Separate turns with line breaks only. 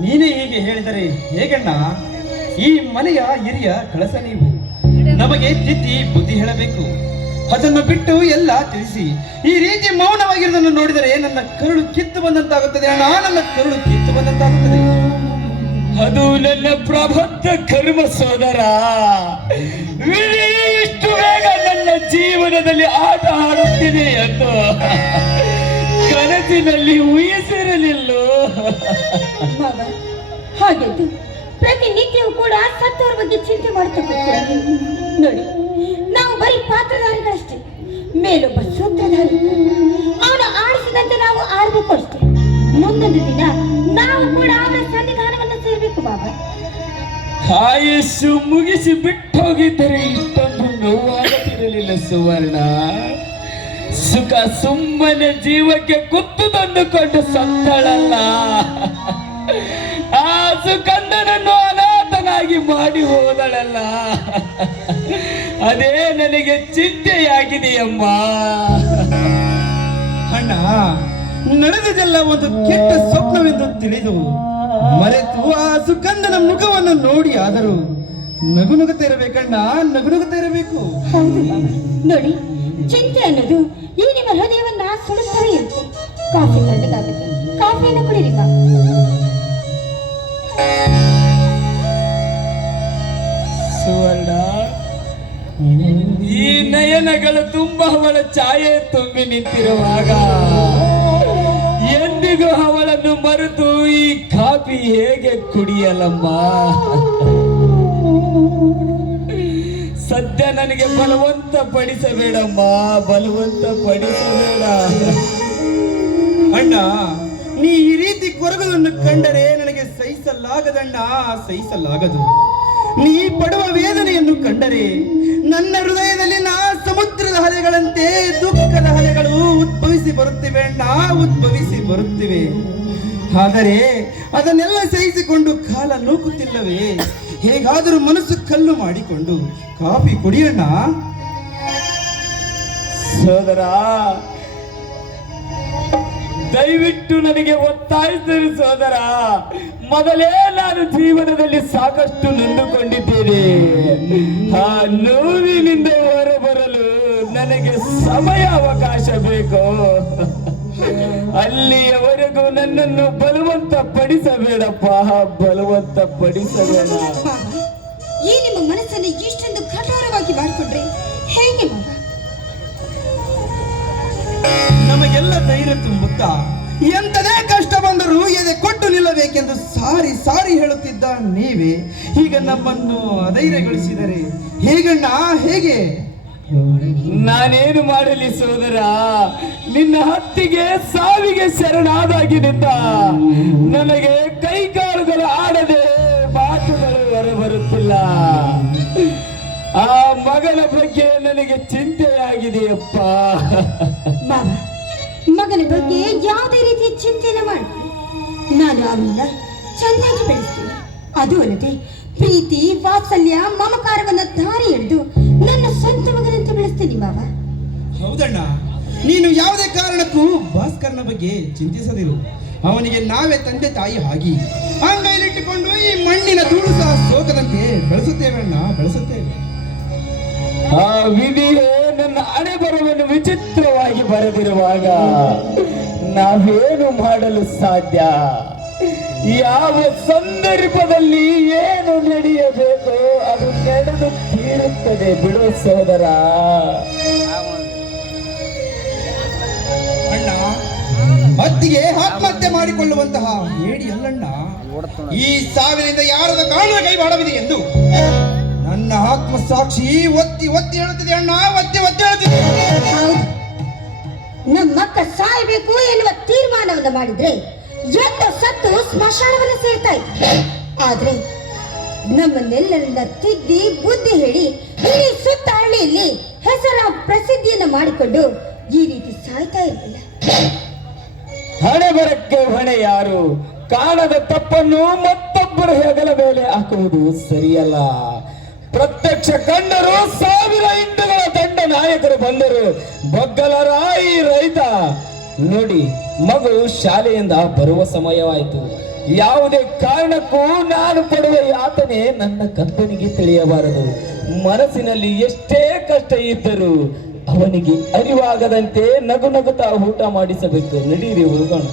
ನೀನೇ ಹೀಗೆ ಹೇಳಿದರೆ ಹೇಗಣ್ಣ? ಈ ಮನೆಯ ಹಿರಿಯ ಕಳಸ ನೀವು. ನಮಗೆ ತಿದ್ದಿ ಬುದ್ಧಿ ಹೇಳಬೇಕು. ಅದನ್ನು ಬಿಟ್ಟು ಎಲ್ಲ ತಿಳಿಸಿ. ಈ ರೀತಿ ಮೌನವಾಗಿರುವುದನ್ನು ನೋಡಿದರೆ ನನ್ನ ಕರುಳು ಕಿತ್ತು ಬಂದಂತಾಗುತ್ತದೆ ಅಣ್ಣ. ನನ್ನ ಕರುಳು ಕಿತ್ತು ಬಂದಂತಾಗುತ್ತದೆ.
ಅದು ನನ್ನ ಪ್ರಬದ್ಧ ಕರ್ಮ ಸೋದರ. ಇಷ್ಟು ಬೇಗ ನನ್ನ ಜೀವನದಲ್ಲಿ ಆಟ ಆಡುತ್ತಿದೆ ಎಂದು ಕನಸಿನಲ್ಲಿ ಉಯಿಸಿರಲಿಲ್ಲೋ.
ಹಾಗಂತ ಪ್ರತಿ ನಿತ್ಯವೂ ಕೂಡ ಸತ್ತವರ ಬಗ್ಗೆ ಚಿಂತೆ ಮಾಡ್ತಾ ಕೂತ್ಕೊಳ್ಳಿ. ನೋಡಿ ನಾವು ಬರೀ ಪಾತ್ರಧಾರಿಗಳಷ್ಟೇ ಮೇಲೊಬ್ಬ ಸೂತ್ರಧಾರಿ. ಅವನು ಆಡಿಸಿದಂತೆ ನಾವು ಆಡಬೇಕು ಅಷ್ಟೇ ಮುಂದೊಂದು ದಿನ ನಾವು ಕೂಡ ಅವನ ಸನ್ನಿಧಾನವನ್ನು ಸೇರಬೇಕು ಬಾಬಾ.
ಆಯಸ್ಸು ಮುಗಿಸಿ ಬಿಟ್ಟು ಹೋಗಿದ್ದರೆ ಇಷ್ಟೊಂದು ನೋವಾಗುತ್ತಿರಲಿಲ್ಲ ಸುವರ್ಣ. ಸುಖ ಸುಮ್ಮನೆ ಜೀವಕ್ಕೆ ಕುತ್ತು ತಂದುಕೊಂಡು ಸತ್ತಳಲ್ಲ. ಆ ಸುಖಂದನನ್ನು ಅನಾಥನಾಗಿ ಮಾಡಿ ಹೋದಳಲ್ಲ. ಅದೇ ನನಗೆ ಚಿಂತೆಯಾಗಿದೆಯಮ್ಮ
ಅಣ್ಣ ನಡೆದಿದೆಲ್ಲ ಒಂದು ಕೆಟ್ಟ ಸ್ವಪ್ನವೆಂದು ತಿಳಿದು ಮರೆತು ಆ ಸುಖಂದನ ಮುಖವನ್ನು ನೋಡಿ ಆದರೂ ನಗು ನಗುತ್ತಿರಬೇಕಣ್ಣ ನಗು
ನಗುತ್ತಿರಬೇಕು ನೋಡಿ ಚಿಂತೆ ಅನ್ನೋದು ಕಾಫಿ ತರಬೇಕಾಗುತ್ತೆ. ಕಾಫಿಯನ್ನು ಕುಡಿರಿ
ಈ ನಯನಗಳು ತುಂಬಾ ಅವಳ ಛಾಯೆ ತುಂಬಿ ನಿಂತಿರುವಾಗ ಎಂದಿಗೂ ಅವಳನ್ನು ಮರೆತು ಈ ಕಾಫಿ ಹೇಗೆ ಕುಡಿಯಲಮ್ಮ? ಸದ್ಯ ನನಗೆ ಬಲವಂತ ಪಡಿಸಬೇಡಮ್ಮ ಬಲವಂತ ಪಡಿಸಬೇಡ
ಅಣ್ಣ ನೀ ಈ ರೀತಿ ಕೊರಗುವುದನ್ನು ಕಂಡರೆ ನನಗೆ ಸಹಿಸಲಾಗದಣ್ಣ ಸಹಿಸಲಾಗದು. ನೀ ಪಡುವ ವೇದನೆಯನ್ನು ಕಂಡರೆ ನನ್ನ ಹೃದಯದಲ್ಲಿ ನಾ ಸಮುದ್ರದ ಅಲೆಗಳಂತೆ ದುಃಖದ ಅಲೆಗಳು ಉದ್ಭವಿಸಿ ಬರುತ್ತಿವೆ ಅಣ್ಣ ಉದ್ಭವಿಸಿ ಬರುತ್ತಿವೆ. ಆದರೆ ಅದನ್ನೆಲ್ಲ ಸಹಿಸಿಕೊಂಡು ಕಾಲ ನೂಕುತ್ತಿಲ್ಲವೇ ಹೇಗಾದರೂ ಮನಸ್ಸು ಕಲ್ಲು ಮಾಡಿಕೊಂಡು ಕಾಫಿ ಕುಡಿಯಣ್ಣ?
ಸೋದರ ದಯವಿಟ್ಟು ನನಗೆ ಒತ್ತಾಯಿಸಿರಿ ಸೋದರ. ಮೊದಲೇ ನಾನು ಜೀವನದಲ್ಲಿ ಸಾಕಷ್ಟು ನೊಂದುಕೊಂಡಿದ್ದೇನೆ. ಆ ನೋವಿನಿಂದ ಹೊರಬರಲು ನನಗೆ ಸಮಯ ಅವಕಾಶ ಬೇಕು. ಅಲ್ಲಿಯವರೆಗೂ ನನ್ನನ್ನು ಬಲವಂತ ಪಡಿಸಬೇಡಪ್ಪ ಬಲವಂತ ಪಡಿಸಬೇಡ
ಈ ನಿಮ್ಮ ಮನಸ್ಸನ್ನು ಇಷ್ಟೊಂದು ಕಠೋರವಾಗಿ ಮಾಡಿಕೊಂಡ್ರೆ ಹೇಗೆ
ಧೈರ್ಯ ತುಂಬುತ್ತಾ? ಎಂತದೇ ಕಷ್ಟ ಬಂದರೂ ಎದೆ ಕೊಟ್ಟು ನಿಲ್ಲಬೇಕೆಂದು ಸಾರಿ ಸಾರಿ ಹೇಳುತ್ತಿದ್ದ ನೀವೇ ಈಗ ನಮ್ಮನ್ನು ಅಧೈರ್ಯಗೊಳಿಸಿದರೆ ಹೇಗಣ್ಣ ಹೇಗೆ?
ನಾನೇನು ಮಾಡಲಿ ಸೋದರ ನಿನ್ನ ಹತ್ತಿಗೆ ಸಾವಿಗೆ ಶರಣಾದಾಗಿನಿಂದ ನನಗೆ ಕೈಕಾಲುಗಳು ಆಡದೆ ಮಾತುಗಳು ಹೊರಬರುತ್ತಿಲ್ಲ. ಆ ಮಗನ ಬಗ್ಗೆ ನನಗೆ ಚಿಂತೆಯಾಗಿದೆಯಪ್ಪ.
ಚಿಂತೆನೆ ಮಾಡಿ. ನಾನು ಅವನ್ನ ಚೆನ್ನಾಗಿ ಬೆಳೆಸ್ತೀನಿ. ಅದು ಅಲ್ಲದೆ ಪ್ರೀತಿ ವಾತ್ಸಲ್ಯ ಮಮಕಾರವನ್ನ ದಾರಿ ಹಿಡಿದು ನನ್ನ ಸ್ವಂತ ಮಗನಂತೆ ಬೆಳೆಸ್ತೀನಿ ಬಾಬಾ
ಹೌದಣ್ಣ ನೀನು ಯಾವುದೇ ಕಾರಣಕ್ಕೂ ಭಾಸ್ಕರ್ನ ಬಗ್ಗೆ ಚಿಂತಿಸದಿರು. ಅವನಿಗೆ ನಾವೇ ತಂದೆ ತಾಯಿ ಆಗಿ ಅಂಗೈಲಿಟ್ಟುಕೊಂಡು ಈ ಮಣ್ಣಿನ ಧೂಳು ಸಹ ಸೋಕದಂತೆ ಬೆಳೆಸುತ್ತೇವೆ ಅಣ್ಣ ಬೆಳೆಸುತ್ತೇವೆ.
ಆ ವಿಧಿಯೇ ಹಣೆ ವಿಚಿತ್ರವಾಗಿ ಬರೆದಿರುವಾಗ ನಾವೇನು ಮಾಡಲು ಸಾಧ್ಯ? ಯಾವ ಸಂದರ್ಭದಲ್ಲಿ ಏನು ನಡೆಯಬೇಕು ಅದು ನಡೆದು ತೀರುತ್ತದೆ ಬಿಡು ಸೋದರ.
ಅಣ್ಣ, ಮತ್ತಿಗೆ ಆತ್ಮಹತ್ಯೆ ಮಾಡಿಕೊಳ್ಳುವಂತಹ ಹೇಳಿ ಅಲ್ಲಣ್ಣ ಈ ಸಾವಿನಿಂದ ಯಾರದ ಕಾಣುವ ಕೈ ಮಾಡವಿದೆ ಎಂದು ನನ್ನ ಆತ್ಮ ಸಾಕ್ಷಿ ಒತ್ತಿ ಒತ್ತಿ ಹೇಳುತ್ತಿದೆ ಅಣ್ಣ ಒತ್ತಿ ಒತ್ತಿ ಹೇಳುತ್ತಿದೆ.
ನಮ್ಮ ಮಕ್ಕ ಸಾಯಬೇಕು ಎನ್ನುವ ತೀರ್ಮಾನವನ್ನು ಮಾಡಿದ್ರೆ ಎಂದು ಸತ್ತು ಸ್ಮಶಾನವನ್ನು ಸೇರ್ತಾ ಇತ್ತು. ಆದ್ರೆ ನಮ್ಮನ್ನೆಲ್ಲರನ್ನ ತಿದ್ದಿ ಬುದ್ಧಿ ಹೇಳಿ ಇಡೀ ಸುತ್ತ ಹಳ್ಳಿಯಲ್ಲಿ ಹೆಸರ ಪ್ರಸಿದ್ಧಿಯನ್ನು ಮಾಡಿಕೊಂಡು ಈ ರೀತಿ ಸಾಯ್ತಾ ಇರಲಿಲ್ಲ.
ಹಣೆ ಬರಕ್ಕೆ ಹೊಣೆ ಯಾರು? ಕಾಣದ ತಪ್ಪನ್ನು ಮತ್ತೊಬ್ಬರು ಹೆಗಲ ಮೇಲೆ ಹಾಕುವುದು ಸರಿಯಲ್ಲ. ಪ್ರತ್ಯಕ್ಷ ಕಂಡರು ಸಾವಿರ ಇಂಟುಗಳ ದಂಡ ನಾಯಕರು ಬಂದರು. ಬಗ್ಗಲ ರಾಯಿ ರೈತ. ನೋಡಿ, ಮಗು ಶಾಲೆಯಿಂದ ಬರುವ ಸಮಯವಾಯಿತು. ಯಾವುದೇ ಕಾರಣಕ್ಕೂ ನಾನು ಪಡುವ ಯಾತನೆ ನನ್ನ ಕಂಪನಿಗೆ ತಿಳಿಯಬಾರದು. ಮನಸ್ಸಿನಲ್ಲಿ ಎಷ್ಟೇ ಕಷ್ಟ ಇದ್ದರೂ ಅವನಿಗೆ ಅರಿವಾಗದಂತೆ ನಗು ನಗುತ್ತಾ ಊಟ ಮಾಡಿಸಬೇಕು. ನಡೀರಿ, ಹೋಗೋಣ.